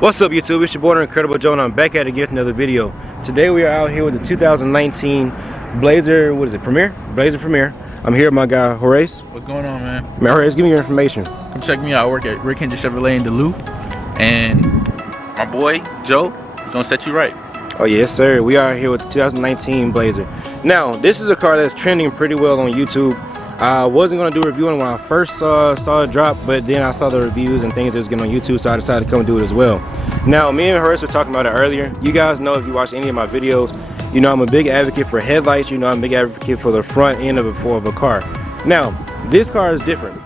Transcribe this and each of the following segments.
What's up, YouTube? It's your boy, Incredible Joe, and I'm back at it again with another video. Today we are out here with the 2019 Blazer, what is it, Premier? Blazer Premier. I'm here with my guy, Horace. What's going on, man? Man, Horace, give me your information. Come check me out. I work at Rick Hendrick Chevrolet in Duluth. And my boy, Joe, is gonna set you right. Oh, yes, sir. We are here with the 2019 Blazer. Now, this is a car that's trending pretty well on YouTube. I wasn't going to do a review on it when I first saw it drop, but then I saw the reviews and things that was getting on YouTube, so I decided to come and do it as well. Now, me and Horace were talking about it earlier. You guys know, if you watch any of my videos, you know I'm a big advocate for headlights. You know I'm a big advocate for the front end of a car. Now, this car is different.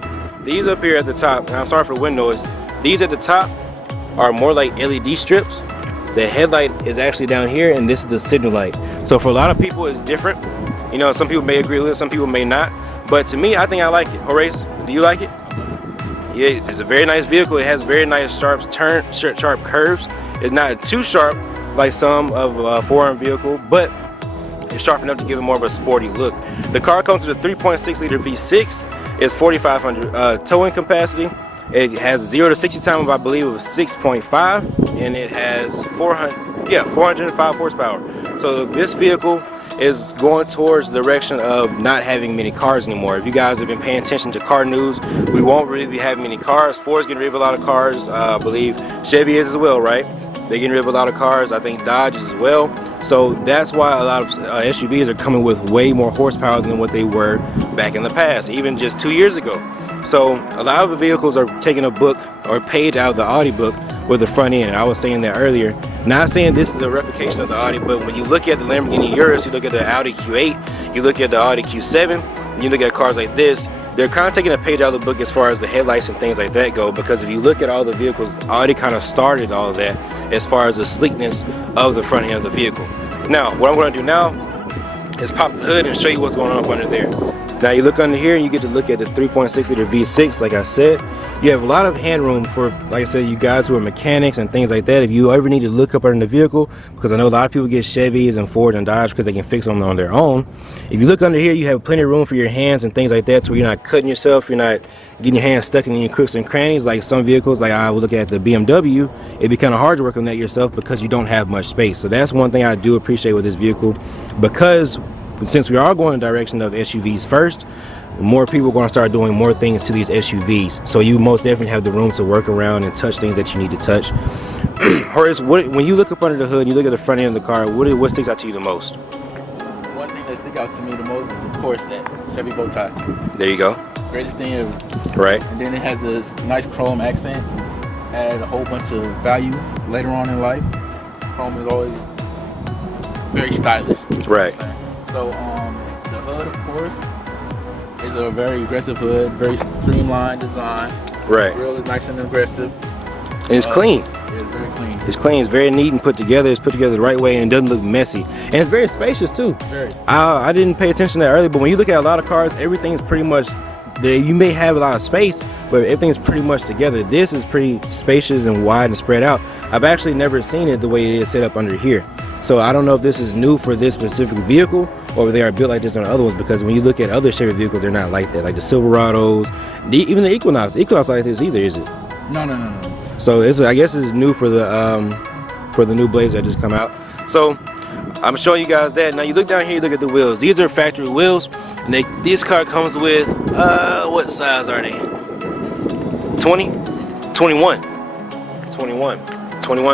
These up here at the top, and I'm sorry for the wind noise, these at the top are more like LED strips. The headlight is actually down here, and this is the signal light. So for a lot of people, it's different. You know, some people may agree with it, some people may not. But to me, I think I like it. Horace, do you like it? Yeah, it's a very nice vehicle. It has very nice sharp curves. It's not too sharp like some of a foreign vehicle, but it's sharp enough to give it more of a sporty look. The car comes with a 3.6 liter V6. It's 4,500 towing capacity. It has 0 to 60 time, I believe, of 6.5, and it has 405 horsepower. So this vehicle is going towards the direction of not having many cars anymore. If you guys have been paying attention to car news, we won't really be having many cars. Ford's getting rid of a lot of cars. I believe Chevy is as well, right? They're getting rid of a lot of cars. I think Dodge as well. So that's why a lot of SUVs are coming with way more horsepower than what they were back in the past, even just 2 years ago. So a lot of the vehicles are taking a book or page out of the Audi book with the front end. And I was saying that earlier. Not saying this is a replication of the Audi, but when you look at the Lamborghini Urus, you look at the Audi Q8, you look at the Audi Q7, you look at cars like this, they're kind of taking a page out of the book as far as the headlights and things like that go, because if you look at all the vehicles, Audi kind of started all of that as far as the sleekness of the front end of the vehicle. Now, what I'm going to do now is pop the hood and show you what's going on up under there. Now you look under here and you get to look at the 3.6 liter V6. Like I said, you have a lot of handroom for, like I said, you guys who are mechanics and things like that. If you ever need to look up under the vehicle, because I know a lot of people get Chevys and Ford and Dodge because they can fix them on their own. If you look under here, you have plenty of room for your hands and things like that, so you're not cutting yourself, you're not getting your hands stuck in your crooks and crannies like some vehicles. Like I would look at the BMW, it'd be kind of hard to work on that yourself because you don't have much space. So that's one thing I do appreciate with this vehicle, because since we are going in the direction of SUVs first, more people are going to start doing more things to these SUVs. So you most definitely have the room to work around and touch things that you need to touch. Horace, when you look up under the hood and you look at the front end of the car, what sticks out to you the most? One thing that sticks out to me the most is, of course, that Chevy bow tie. There you go. Greatest thing ever. Right. And then it has this nice chrome accent. Add a whole bunch of value later on in life. Chrome is always very stylish. Right. So the hood, of course, is a very aggressive hood, very streamlined design. Right. The grill is nice and aggressive. And it's clean. It's very clean. It's clean. It's very neat and put together. It's put together the right way, and it doesn't look messy. And it's very spacious too. Very. I didn't pay attention to that earlier, but when you look at a lot of cars, everything's pretty much there. You may have a lot of space, but everything's pretty much together. This is pretty spacious and wide and spread out. I've actually never seen it the way it is set up under here. So I don't know if this is new for this specific vehicle or if they are built like this on other ones, because when you look at other Chevy vehicles, they're not like that. Like the Silverados, even the Equinox. Equinox like this either, is it? No. So I guess it's new for the new Blazer that just come out. So I'm showing you guys that. Now you look down here, you look at the wheels. These are factory wheels, and this car comes with what size are they? 20, 21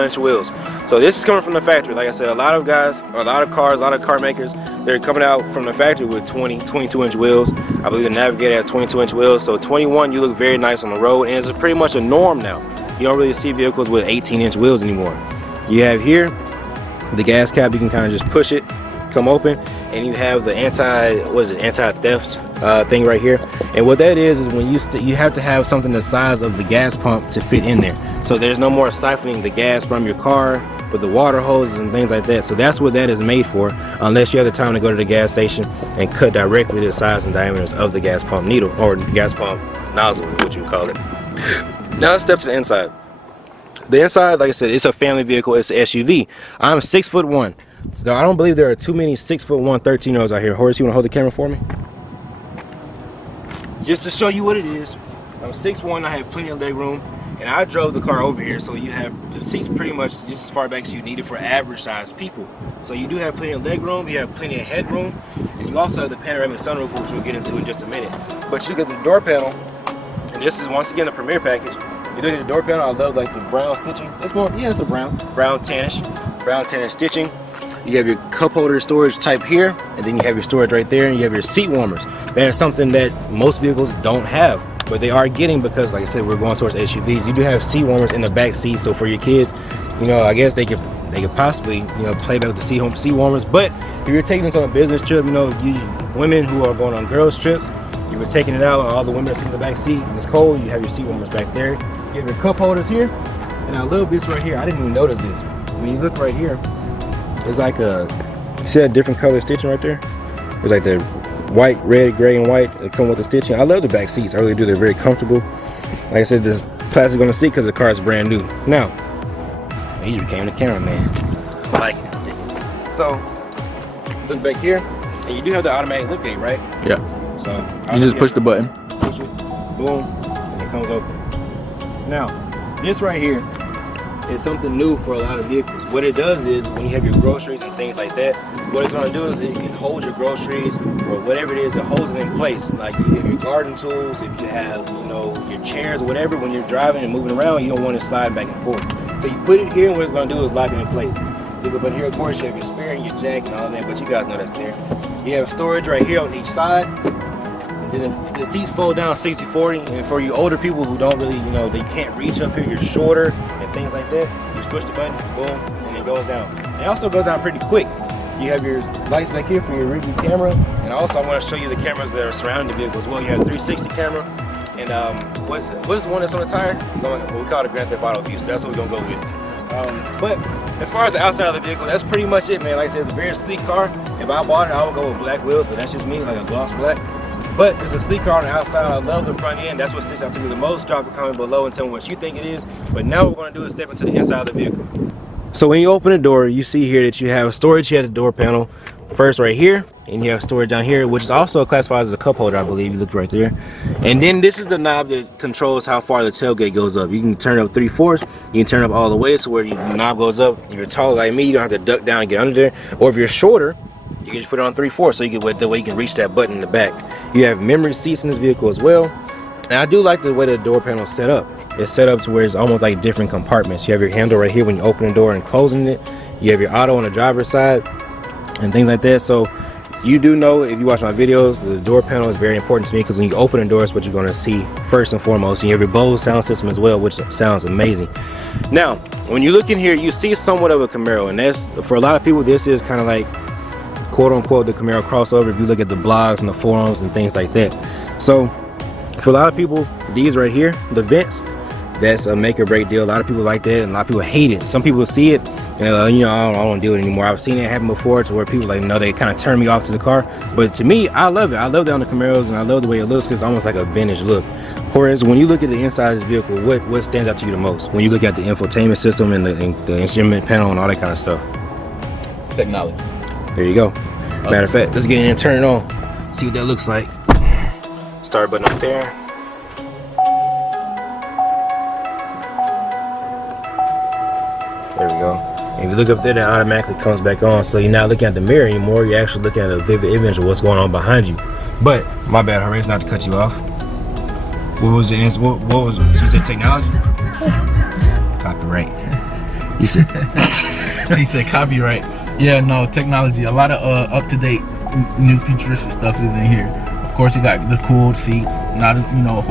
inch wheels. So this is coming from the factory. Like I said, a lot of guys, or a lot of cars, a lot of car makers, they're coming out from the factory with 20, 22 inch wheels. I believe the Navigator has 22 inch wheels. So 21, you look very nice on the road, and it's pretty much a norm now. You don't really see vehicles with 18 inch wheels anymore. You have here the gas cap, you can kind of just push it, come open, and you have the anti-theft thing right here. And what that is when you have to have something the size of the gas pump to fit in there. So there's no more siphoning the gas from your car with the water hoses and things like that. So that's what that is made for, unless you have the time to go to the gas station and cut directly the size and diameters of the gas pump needle, or the gas pump nozzle, what you call it. Now let's step to the inside. The inside, like I said, it's a family vehicle. It's an SUV. I'm 6'1", so I don't believe there are too many 6'1" 13-year-olds out here. Horace, you want to hold the camera for me? Just to show you what it is. I'm 6'1", I have plenty of leg room. And I drove the car over here, so you have the seats pretty much just as far back as you need it for average size people. So you do have plenty of leg room, you have plenty of headroom, and you also have the panoramic sunroof, which we'll get into in just a minute. But you get the door panel, and this is once again a Premier package. You look at the door panel, I love like the brown stitching. It's more, yeah, it's a brown tannish stitching. You have your cup holder storage type here, and then you have your storage right there, and you have your seat warmers. That is something that most vehicles don't have, but they are getting because, like I said, we're going towards SUVs. You do have seat warmers in the back seat, so for your kids, you know, I guess they could possibly, you know, play back with the seat warmers. But if you're taking this on a business trip, you know, you women who are going on girls trips, you were taking it out, all the women are sitting in the back seat, and it's cold, you have your seat warmers back there. You have your cup holders here, and I love this right here. I didn't even notice this. When you look right here, it's like a, you see that different color stitching right there? It's like the white, red, gray, and white that come with the stitching. I love the back seats. I really do. They're very comfortable. Like I said, this plastic on the seat because the car is brand new. Now, he just became the cameraman. I like it. So, look back here, and you do have the automatic liftgate, right? Yeah. So you just push the button. Push it, boom, and it comes open. Now, this right here is something new for a lot of vehicles. What it does is, when you have your groceries and things like that, what it's gonna do is it can hold your groceries or whatever it is, it holds it in place. Like you have your garden tools, if you have, you know, your chairs or whatever, when you're driving and moving around, you don't want it sliding back and forth. So you put it here, and what it's gonna do is lock it in place. But here, of course, you have your spare and your jack and all that, but you guys know that's there. You have storage right here on each side. And then the seats fold down 60-40, and for you older people who don't really, you know, they can't reach up here, you're shorter and things like that, you just push the button, boom, and it goes down. It also goes down pretty quick. You have your lights back here for your rear view camera, and also I want to show you the cameras that are surrounding the vehicle as well. You have 360 camera, and what's the one that's on the tire? We call it a Grand Theft Auto view, so that's what we're gonna go with. But as far as the outside of the vehicle, that's pretty much it, man. Like I said, it's a very sleek car. If I bought it, I would go with black wheels, but that's just me, like a gloss black. But it's a sleek car on the outside. I love the front end. That's what sticks out to me the most. Drop a comment below and tell me what you think it is. But now what we're going to do is step into the inside of the vehicle. So when you open the door, you see here that you have storage here at the door panel. First right here, and you have storage down here, which is also classified as a cup holder, I believe. You look right there. And then this is the knob that controls how far the tailgate goes up. You can turn it up 3/4. You can turn it up all the way, so where the knob goes up. If you're tall like me, you don't have to duck down and get under there. Or if you're shorter, you can just put it on 3/4, so you can, the way you can reach that button in the back. You have memory seats in this vehicle as well. And I do like the way the door panel is set up. It's set up to where it's almost like different compartments. You have your handle right here when you open the door and closing it. You have your auto on the driver's side and things like that. So you do know, if you watch my videos, the door panel is very important to me, because when you open the door, it's what you're going to see first and foremost. And you have your Bose sound system as well, which sounds amazing. Now, when you look in here, you see somewhat of a Camaro, and that's, for a lot of people, this is kind of like quote unquote the Camaro crossover if you look at the blogs and the forums and things like that. So for a lot of people, these right here, the vents, that's a make or break deal. A lot of people like that, and a lot of people hate it. Some people see it and you know, I don't want to do it anymore. I've seen it happen before, to where people like, no, they kind of turn me off to the car. But to me, I love it. I love that on the Camaros, and I love the way it looks, because it's almost like a vintage look. Whereas when you look at the inside of this vehicle, what stands out to you the most when you look at the infotainment system and the instrument panel and all that kind of stuff? Technology. There you go. Matter of fact, let's get in and turn it on. See what that looks like. Start button up there. There we go. And if you look up there, that automatically comes back on. So you're not looking at the mirror anymore. You're actually looking at a vivid image of what's going on behind you. But my bad, Horace, not to cut you off. What was the answer? What was it? You said technology? Copyright. You said. He said copyright. Yeah, no, technology. A lot of up-to-date, new futuristic stuff is in here. Of course, you got the cooled seats, not as, you know,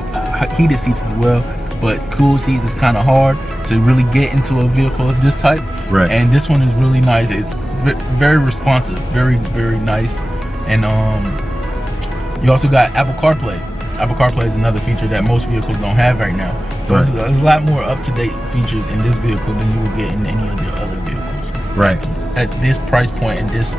heated seats as well. But cool seats is kind of hard to really get into a vehicle of this type. Right. And this one is really nice. It's very responsive, very nice. And you also got Apple CarPlay. Apple CarPlay is another feature that most vehicles don't have right now. So right. There's a lot more up-to-date features in this vehicle than you would get in any of the other vehicles. Right. At this price point and this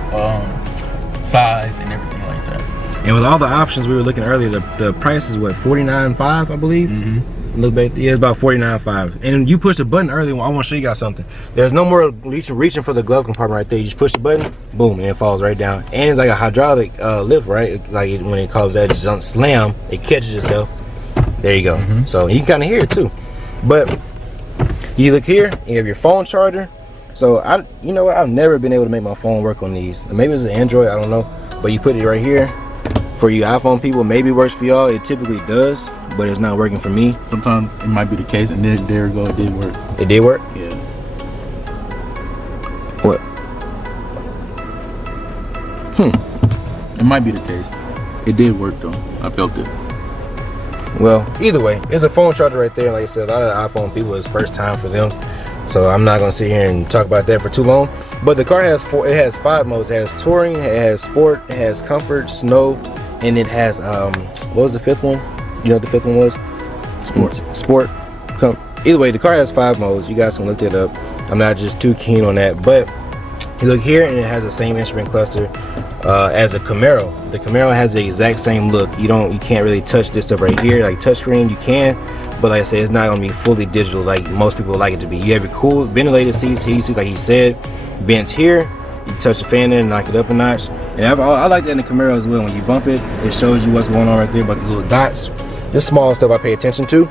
size and everything like that. And with all the options we were looking earlier, the price is what, $49.5, I believe. Mm-hmm. Look back, yeah, it's about $49.5. And you push the button earlier. I want to show you guys something. There's no more reaching for the glove compartment right there. You just push the button, boom, and it falls right down. And it's like a hydraulic lift, right? Like when it comes out, it just don't slam, it catches itself. There you go. Mm-hmm. So you can kind of hear it too. But you look here, you have your phone charger. So you know what, I've never been able to make my phone work on these. Maybe it's an Android, I don't know. But you put it right here. For you iPhone people, maybe it works for y'all. It typically does, but it's not working for me. Sometimes it might be the case, and then there we go, it did work. It did work? Yeah. What? It might be the case. It did work though. I felt it. Well, either way, it's a phone charger right there. Like I said, a lot of iPhone people, it's first time for them. So I'm not gonna sit here and talk about that for too long. But the car has it has 5 modes. It has touring, it has sport, it has comfort, snow, and it has what was the 5th one? You know what the 5th one was? Sport. Either way, the car has 5 modes. You guys can look that up. I'm not just too keen on that, but you look here and it has the same instrument cluster as a Camaro. The Camaro has the exact same look. You can't really touch this stuff right here. Like touchscreen, you can, but like I said, it's not gonna be fully digital like most people like it to be. You have your cool ventilated seats, heated seats, like he said, vents here. You touch the fan in and knock it up a notch. And I like that in the Camaro as well. When you bump it, it shows you what's going on right there, but the little dots, this small stuff I pay attention to.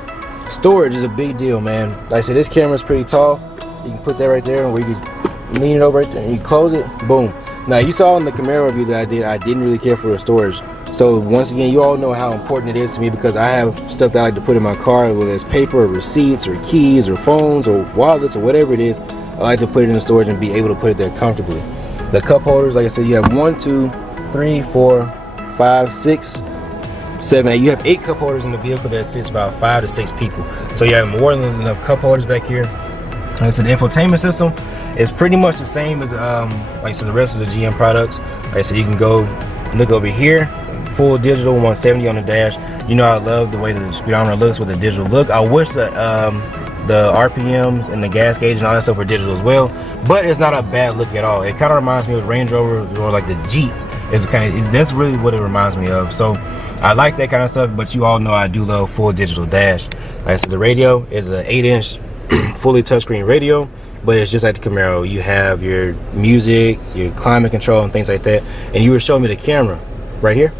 Storage is a big deal, man. Like I said, this camera is pretty tall. You can put that right there, where you can lean it over right there, and you close it, boom. Now you saw in the Camaro review that I didn't really care for the storage. So once again, you all know how important it is to me, because I have stuff that I like to put in my car, whether it's paper or receipts or keys or phones or wallets or whatever it is. I like to put it in the storage and be able to put it there comfortably. The cup holders, like I said, you have 1, 2, 3, 4, 5, 6, 7, 8. You have 8 cup holders in the vehicle that sits about 5 to 6 people. So you have more than enough cup holders back here. Like I said, the infotainment system is pretty much the same as like I said, the rest of the GM products. Like I said, you can go look over here, full digital 170 on the dash. You know, I love the way the speedometer looks with the digital look. I wish that the RPMs and the gas gauge and all that stuff were digital as well, but it's not a bad look at all. It kind of reminds me of Range Rover or like the Jeep. That's really what it reminds me of. So I like that kind of stuff, but you all know I do love full digital dash. Like I said, the radio is an 8-inch fully touchscreen radio, but it's just like the Camaro. You have your music, your climate control and things like that. And you were showing me the camera right here.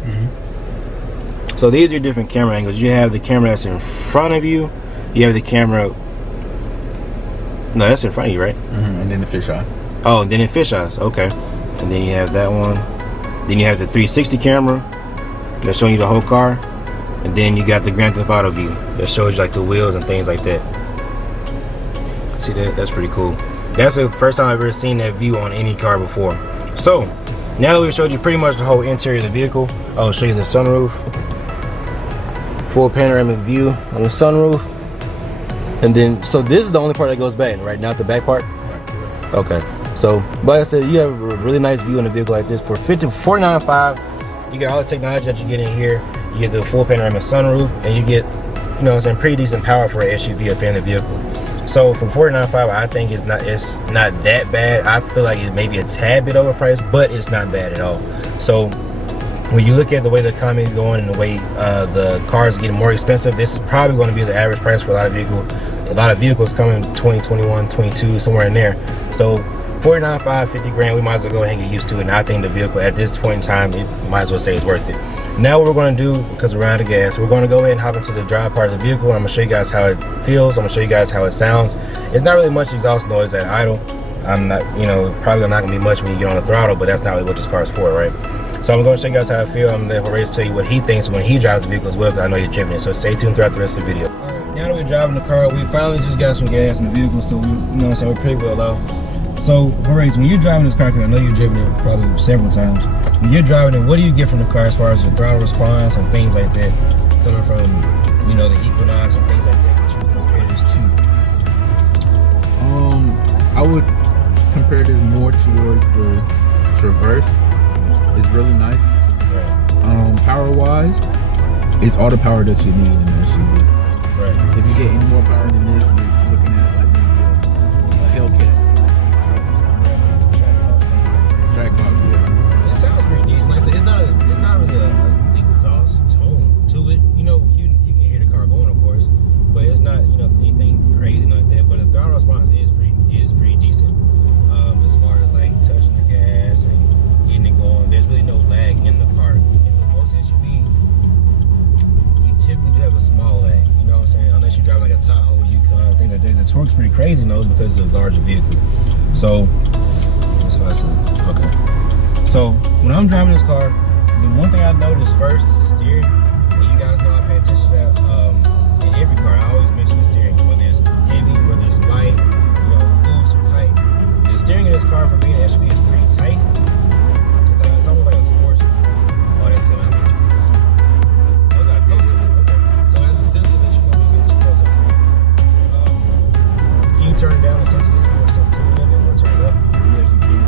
So these are your different camera angles. You have the camera that's in front of you. You have the camera, no, that's in front of you, right? And then the fisheye. Oh, then in fisheyes, okay. And then you have that one. Then you have the 360 camera that's showing you the whole car. And then you got the Grand Theft Auto view that shows you like the wheels and things like that. See that? That's pretty cool. That's the first time I've ever seen that view on any car before. So now that we've showed you pretty much the whole interior of the vehicle, I'll show you the sunroof. Full panoramic view on the sunroof. And then, so this is the only part that goes back, right? Not the back part? Okay. So, but like I said, you have a really nice view in a vehicle like this. For $49,500, you get all the technology that you get in here. You get the full panoramic sunroof, and you get, you know, some pretty decent power for an SUV, a family vehicle. So for $49,500, I think it's not that bad. I feel like it may be a tad bit overpriced, but it's not bad at all. So when you look at the way the economy is going and the way the cars are getting more expensive, this is probably going to be the average price for a lot of vehicles. A lot of vehicles coming 2021, 22, somewhere in there. So $49,500, $50,000, we might as well go ahead and get used to it. And I think the vehicle at this point in time, it might as well say it's worth it. Now what we're going to do, because we're out of gas, we're going to go ahead and hop into the drive part of the vehicle. And I'm going to show you guys how it feels. I'm going to show you guys how it sounds. It's not really much exhaust noise at idle. I'm not, you know, probably not going to be much when you get on the throttle, but that's not really what this car is for, right? So I'm going to show you guys how I feel. I'm going to let Horace tell you what he thinks when he drives the vehicle as well, because I know you're driven it. So stay tuned throughout the rest of the video. All right, now that we're driving the car, we finally just got some gas in the vehicle, so we, you know what I'm saying, we're pretty well off. So Horace, when you're driving this car, because I know you've driven it probably several times, when you're driving it, what do you get from the car as far as the throttle response and things like that, coming from, you know, the Equinox and things like that, which you would compare this to? I would compare this more towards the Traverse. It's really nice. Right. Power wise, it's all the power that you need in an SUV. Right. If you get any more power than this, you're looking at like maybe a Hellcat. Track hog, yeah. It sounds pretty decent. Like I said, it's not really an exhaust tone to it. You know, you can hear the car going, of course, but it's not, you know, anything crazy like that. But the throttle response is pretty decent. As far as like touching the gas and getting it going, there's really no lag in the car. In most SUVs, you typically do have a small lag. You know what I'm saying? Unless unless you're driving like a Tahoe, Yukon, things like that. The torque's pretty crazy in those because it's a larger vehicle. So that's what I said. Okay. So when I'm driving this car, the one thing I noticed first is the steering. And you guys know I pay attention to that in every car. I always mention the steering, whether it's heavy, whether it's light, you know, loose or tight. The steering in this car for being an SUV is pretty tight. It's almost like a sports. Oh, that's semi. Those are close. Okay. So as a sensitive, you know, we get too close up here. Can you turn down the sensitivity or sensitivity of it, or turn it up? Yes, you can.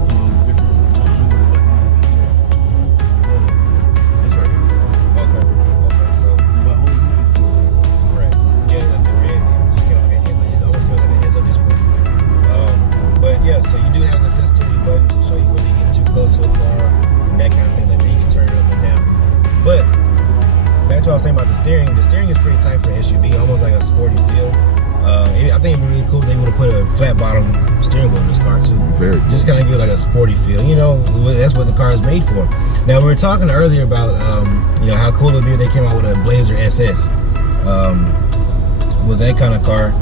It's on different. It's right here. Okay. So, But only you can see it. right. Yeah, it's like the red. It just kind of like a headlight. It almost feels like a heads-up display. But yeah, so you do have the sensitivity button to show you whether you get too close to a car and that kind of thing. Like then you can turn it up and down. But back to what I was saying about the steering. The steering is pretty tight for an SUV, almost like a sporty feel. I think it'd be really cool if they would have put a flat bottom steering wheel in this car too. Very cool. Just kind of give it like a sporty feel. You know, that's what the car is made for. Now we were talking earlier about you know, how cool it'd be if they came out with a Blazer SS. With that kind of car,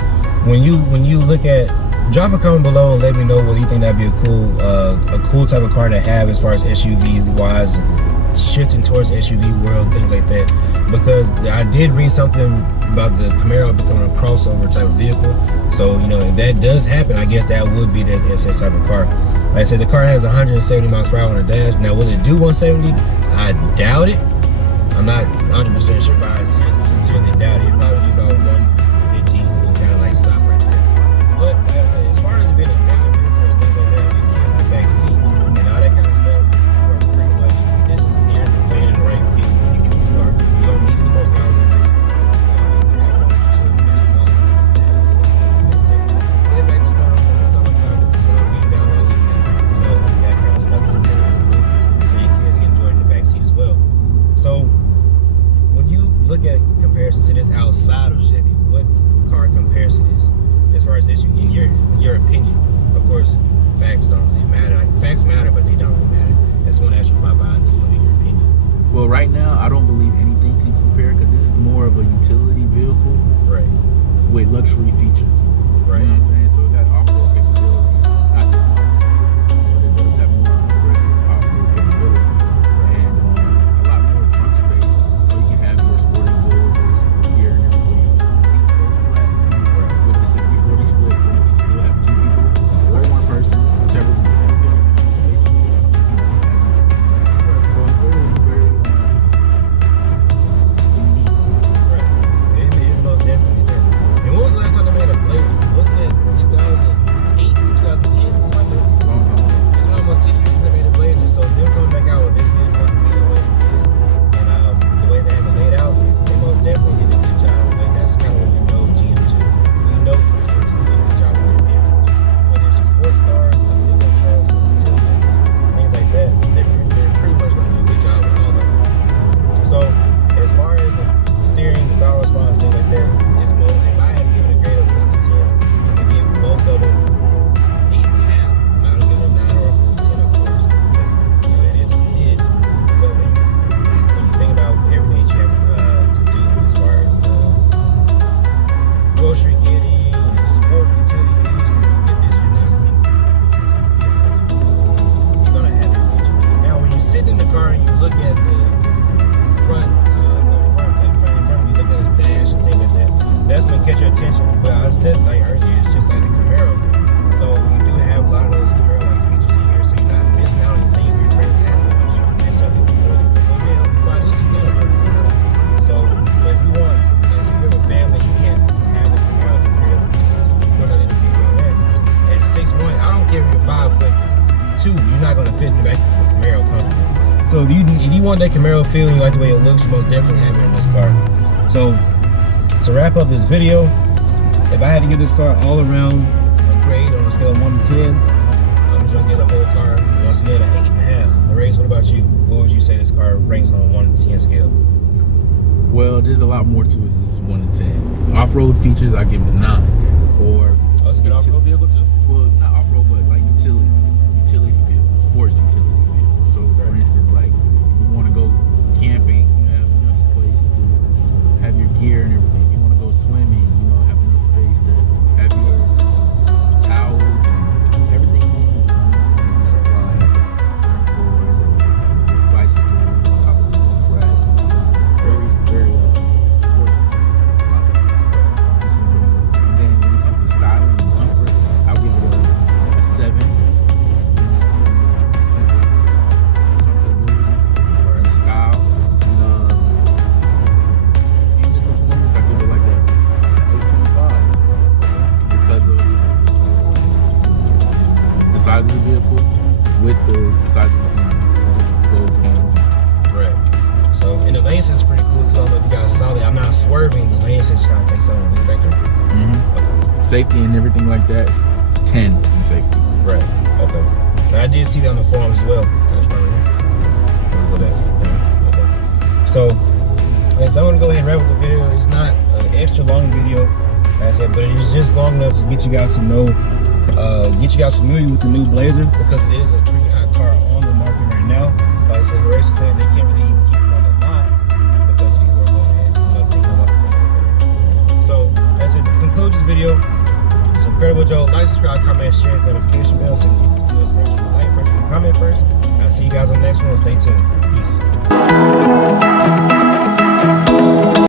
when you look at, drop a comment below and let me know whether you think that'd be a cool type of car to have as far as SUV wise, shifting towards SUV world, things like that. Because I did read something about the Camaro becoming a crossover type of vehicle. So, you know, if that does happen, I guess that would be that SS type of car. Like I said, the car has 170 miles per hour on the dash. Now, will it do 170? I doubt it. I'm not 100% sure, but I sincerely doubt it. It probably do about 150 and kind of like stop right there. But like I said, as far as it being a family vehicle and things like that, your kids in the back seat and all that kind of stuff, you are pretty much, this is near playing in the right field when you get this car. You don't need any more power than this. You have one children, they're small. Get back to summer, in the summertime, with the sun being down on you, you know, that kind of stuff is important in the roof, so your kids can enjoy it in the back seat as well. So when you look at comparisons to this outside of Chevy, what car comparison is as far as issue in your opinion? Of course, facts don't really matter. Like, facts matter, but they don't really matter. That's one that should pop out and just want to hear your opinion. Well, right now, I don't believe anything can compare because this is more of a utility vehicle, Right. with luxury features. Right. You know what I'm saying? So it got off-road capability, not just model specific, but it does have more aggressive off-road capability and a lot more trunk space, so you can have your sporting goods, your gear and everything. Seats fold flat with the 60-40 split, so if you still have two people or one person, whichever space you need, so it's very, very unique. Right. It is most definitely that. And when was the last time they made a Blazer? Wasn't it 2008, 2010, something like that? Long time ago. It's been almost 10 years since they made a Blazer, so them coming back out with this vehicle and being the way it is, and the way they have it laid out, they most definitely did a good job. But that's kind of what we know GM to. We know for GM to do a good job with their vehicles. Whether it's your sports cars, like pickup trucks, or utilities, things like that, they're pretty much going to do a good job with all of them. So as far as the steering, the throttle response, things like that, is more. If I had to give it a grade of 1 to 10, I would give both of them 8.5. I'm not gonna give it a 9 or a full 10, of course, because you know it is what it is. But when you think about everything that you have to do as far as the grocery getting and sport utility use, when you get this, you're not single. You're gonna have everything that you need. Now, when you sit in the car and you look at the front, like front in front of you, looking at the dash and things like that, that's gonna catch your attention. But I said like earlier, it's just like the Camaro. So you do have a lot of those Camaro-like features in here, so you're not missing out on anything. If your friends have one, you can necessarily afford it. Well, man, why this is good for the Camaro. So, but if you want, like, so if you have a family, you can't have the Camaro in the crib. Of course, I did a video on that. At 6'1", I don't care if you're 5'2", you're not gonna fit in the back of the Camaro comfortably. So if you want that Camaro feel and you like the way it looks, you most definitely have it in this car. So to wrap up this video, if I had to give this car all around a grade on a scale of 1 to 10, I'm just gonna give the whole car once again an 8.5. Race, what about you? What would you say this car ranks on a 1 to 10 scale? Well, there's a lot more to it than just 1 to 10. Off-road features, I give it a 9. Or Oh, it's a good off-road vehicle too? well, not off-road, but like utility vehicle, sports utility vehicle. So, for instance, like if you want to go camping, you have enough space to have your gear and everything. If you want to go swimming, swerving, the lane assist kind of takes on with Viktor. Safety and everything like that, 10 in safety. Right. Okay. Now, I did see that on the forums as well. That's right here. Go back. Okay. So I'm gonna go ahead and wrap up the video. It's not an extra long video, like I said, but it's just long enough to get you guys to know, get you guys familiar with the new Blazer, because it is a pretty hot car on the market right now. Like I said, Horatio said they can't really even keep it on the lot because people are going ahead and picking them up. So that's it. To conclude this video, it's Incredible Joe. Like, subscribe, comment, share, and notification bell so you can get these videos first. Like first, comment first. I'll see you guys on the next one. Stay tuned. Peace.